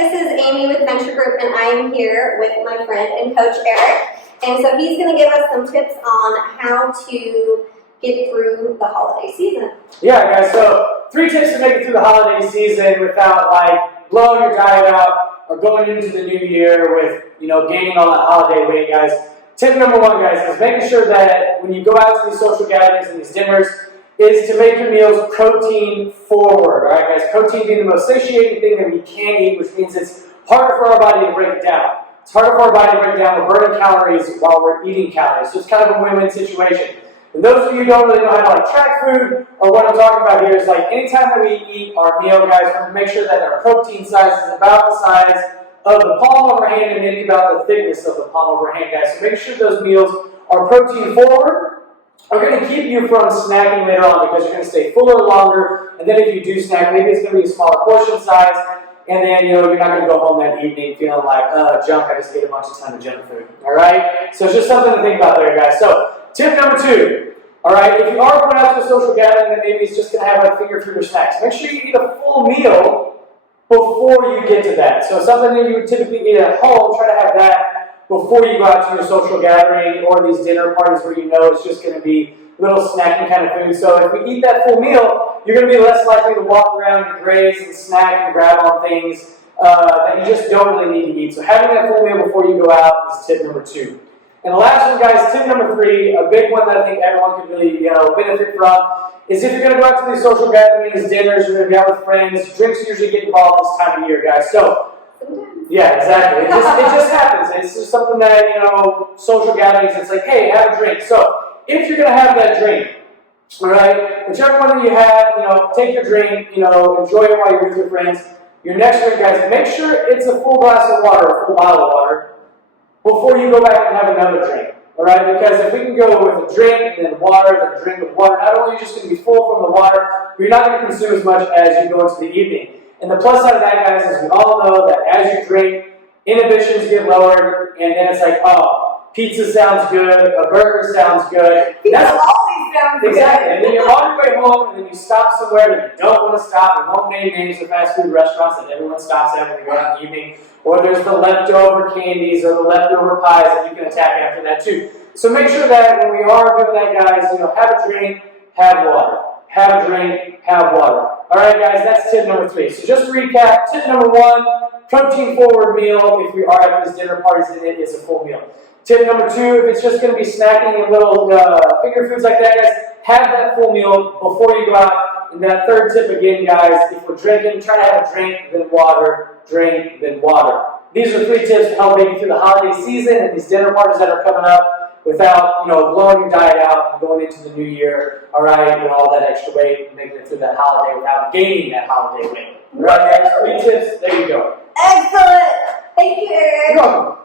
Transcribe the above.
this is Amy with Venture Group, and I'm here with my friend and Coach Eric. And so he's going to give us some tips on how to get through the holiday season. Yeah, guys, so 3 tips to make it through the holiday season without, blowing your diet out or going into the new year with, gaining all that holiday weight, guys. Tip number 1, guys, is making sure that when you go out to these social gatherings and these dinners, is to make your meals protein forward, all right, guys? Protein being the most satiating thing that we can eat, which means it's harder for our body to break it down. It's harder for our body to break down. We're burning calories while we're eating calories. So it's kind of a win-win situation. And those of you who don't really know how to track food, or what I'm talking about here is anytime that we eat our meal, guys, we have to make sure that our protein size is about the size of the palm of our hand and maybe about the thickness of the palm of our hand, guys. So make sure those meals are protein forward. Are going to keep you from snacking later on because you're going to stay fuller longer. And then if you do snack, maybe it's going to be a smaller portion size. And then, you're not going to go home that evening feeling like, junk, I just ate a bunch of ton of junk food. All right? So it's just something to think about there, guys. So tip number 2. All right? If you are going out to a social gathering that maybe it's just going to have finger food or snacks, make sure you eat a full meal before you get to that. So something that you would typically eat at home, try to have that before you go out to your social gathering or these dinner parties where it's just going to be little snacking kind of food. So if we eat that full meal, you're going to be less likely to walk around and graze and snack and grab on things that you just don't really need to eat. So having that full meal before you go out is tip number 2. And the last one, guys, tip number 3, a big one that I think everyone could really benefit from, is if you're going to go out to these social gatherings, dinners, you're going to be out with friends, drinks usually get involved this time of year, guys. So yeah, exactly. It just happens. It's just something that, social gatherings, it's like, hey, have a drink. So if you're going to have that drink, all right, whichever one that you have, take your drink, enjoy it while you're with your friends. Your next drink, guys, make sure it's a full glass of water, a full bottle of water, before you go back and have another drink. All right, because if we can go with a drink and then water, then drink with water, not only are you just going to be full from the water, but you're not going to consume as much as you go into the evening. And the plus side of that, guys, is we all know that as you drink, inhibitions get lowered, and then it's like, oh, pizza sounds good, a burger sounds good. Pizza always sounds good. Exactly. And then you're on your way home, and then you stop somewhere that you don't want to stop. We won't name names of fast food restaurants that everyone stops at when they go out in the evening. Or there's the leftover candies or the leftover pies that you can attack after that too. So make sure that when we are doing that, guys, have a drink, have water. Have a drink, have water. All right, guys, that's tip number 3. So just to recap, tip number 1, protein forward meal. If we are at these dinner parties, then it is a full meal. Tip number 2, if it's just going to be snacking and little finger foods like that, guys, have that full meal before you go out. And that 3rd tip again, guys, if we're drinking, try to have a drink, then water, drink, then water. These are 3 tips to help make it through the holiday season and these dinner parties that are coming up without, blowing your diet out and going into the new year, all right, with all that extra weight and making it through that holiday without gaining that holiday weight. All right, guys, 3 tips. There you go. Excellent. Thank you, Eric. You're welcome.